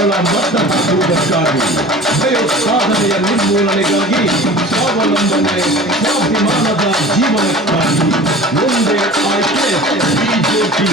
ಮತಗಳ ಮತ ಹಾಕುವುದಕ್ಕಾಗಿ ಭಯೋತ್ಪಾದನೆಯ ನಿರ್ಮೂಲನೆಗಾಗಿ ಸ್ವಾವಲಂಬನೆ ಸ್ವಾಭಿಮಾನದ ಜೀವನಕ್ಕಾಗಿ ಒಂದೇ ಆಯ್ಕೆ ಬಿಜೆಪಿ.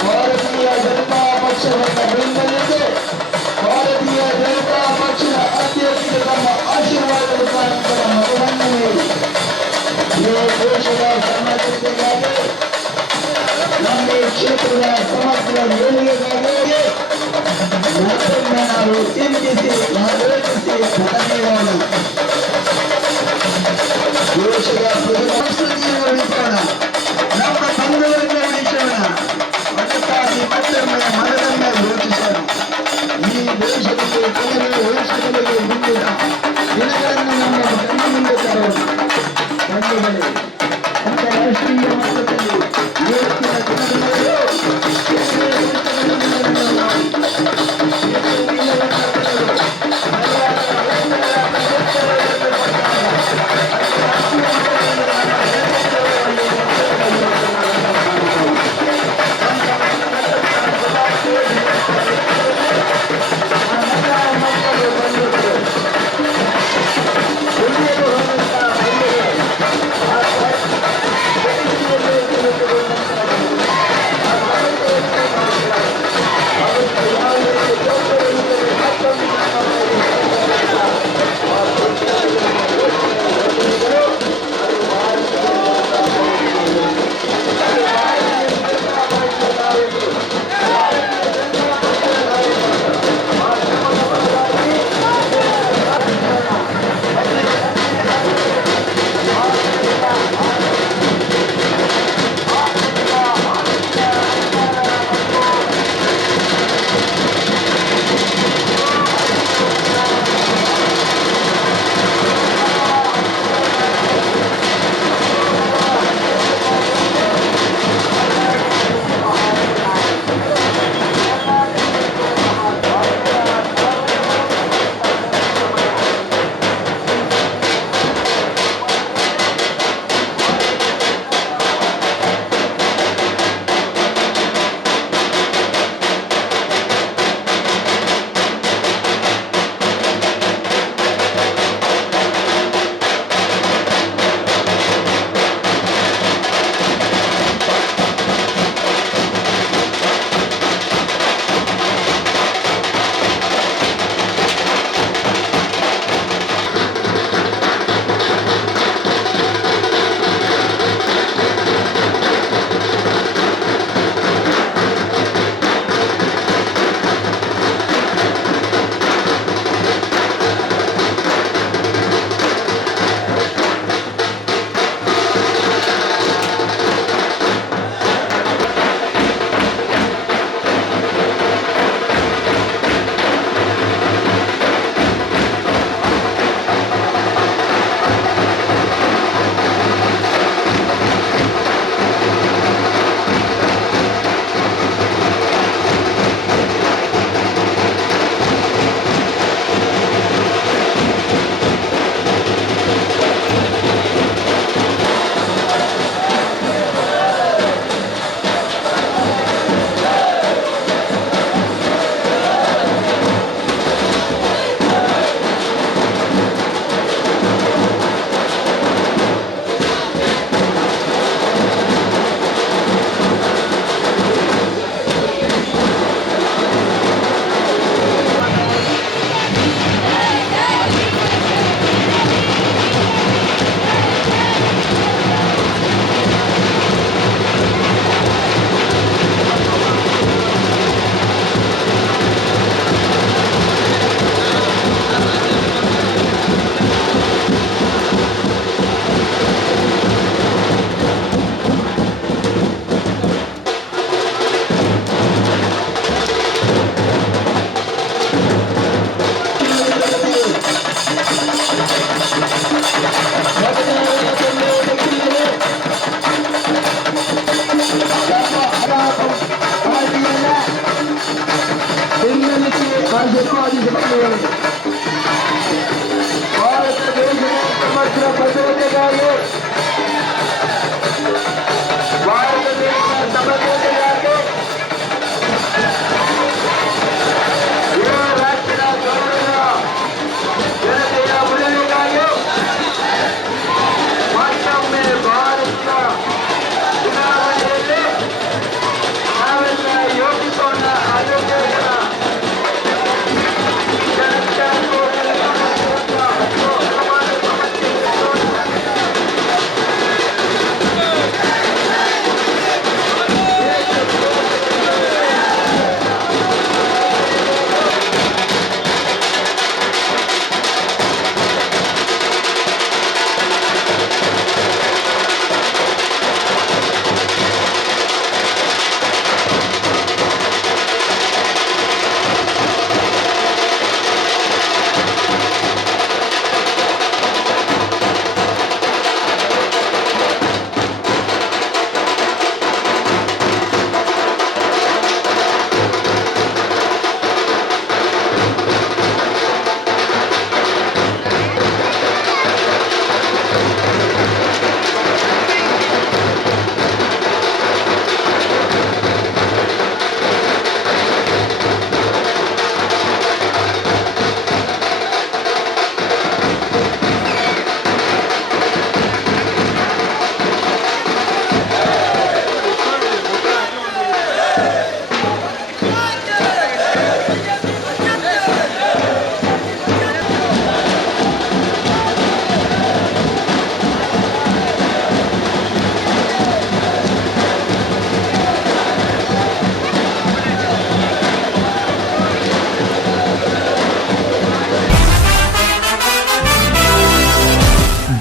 ಭಾರತೀಯ ಜನತಾ ಪಕ್ಷವನ್ನು ಬೆಂಬಲಿಸಿ ಭಾರತೀಯ ಜನತಾ ಪಕ್ಷದ ಅಭ್ಯರ್ಥಿಗೆ ತಮ್ಮ ಆಶೀರ್ವಾದ ಮುಖಾಂತರ ಮತವನ್ನು ನೀಡಿ ಈ ದೇಶದ ಸಮಗ್ರತೆಗಾಗಿ ನಮ್ಮ ಈ ಕ್ಷೇತ್ರದ ಸಮಗ್ರ ಏಳಿಗೆಗಾಗಿ ಮತ್ತೊಮ್ಮೆ ನಾವು ಚಿಂತಿಸಿ ಆಲೋಚಿಸಿ ಮತಗಳನ್ನು ದೇಶದ ಸಂಸ್ಕೃತಿಯನ್ನು ಉಳಿಸೋಣ, ನಮ್ಮ ಬಂಧುಗಳನ್ನು ಉಳಿಸೋಣ, ಅದಕ್ಕಾಗಿ ಮತ್ತೊಮ್ಮೆ ಮನದೊಮ್ಮೆ ಯೋಚಿಸೋಣ. ಈ ದೇಶದಲ್ಲಿ ಕೆಲವೇ ವರ್ಷಗಳಿಗೆ ಮುಂದಿನ ದಿನಗಳನ್ನು ನಮ್ಮ ಕಣ್ಣ ಮುಂದೆ ತರೋಣ. ಬಂಧುಗಳೇ, ಅಂತಾರಾಷ್ಟ್ರೀಯ ಮಟ್ಟದಲ್ಲಿ ಇವತ್ತಿನ ದಿನಗಳಲ್ಲಿ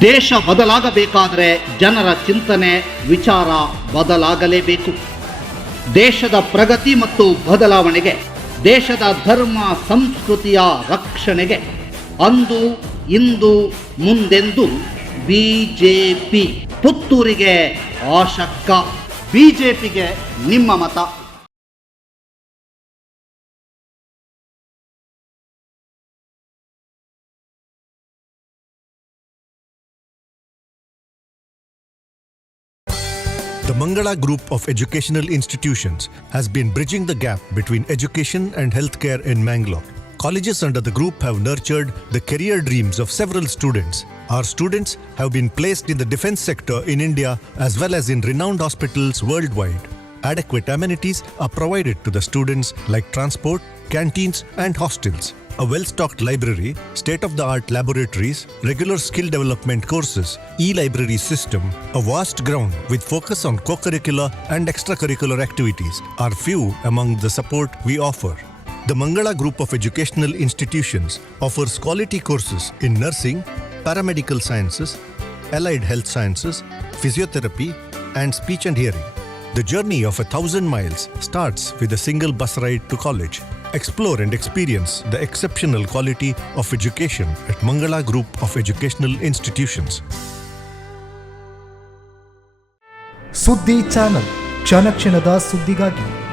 ದೇಶ ಬದಲಾಗಬೇಕಾದರೆ ಜನರ ಚಿಂತನೆ ವಿಚಾರ ಬದಲಾಗಲೇಬೇಕು. ದೇಶದ ಪ್ರಗತಿ ಮತ್ತು ಬದಲಾವಣೆಗೆ, ದೇಶದ ಧರ್ಮ ಸಂಸ್ಕೃತಿಯ ರಕ್ಷಣೆಗೆ ಅಂದು ಇಂದು ಮುಂದೆಂದು ಬಿಜೆಪಿ. ಪುತ್ತೂರಿಗೆ ಆಶಕ್ಕ. ಬಿಜೆಪಿಗೆ ನಿಮ್ಮ ಮತ. The Mangala Group of Educational Institutions has been bridging the gap between education and healthcare in Mangalore. Colleges under the group have nurtured the career dreams of several students. Our students have been placed in the defense sector in India as well as in renowned hospitals worldwide. Adequate amenities are provided to the students like transport, canteens and hostels. A well-stocked library, state-of-the-art laboratories, regular skill development courses, e-library system, a vast ground with focus on co-curricular and extracurricular activities are few among the support we offer. The Mangala Group of Educational Institutions offers quality courses in nursing, paramedical sciences, allied health sciences, physiotherapy and speech and hearing. The journey of 1,000 miles starts with a single bus ride to college. Explore and experience the exceptional quality of education at Mangala Group of Educational Institutions. ಸುದ್ದಿ channel, ಕ್ಷಣ ಕ್ಷಣದ ಸುದ್ದಿಗಾಗಿ.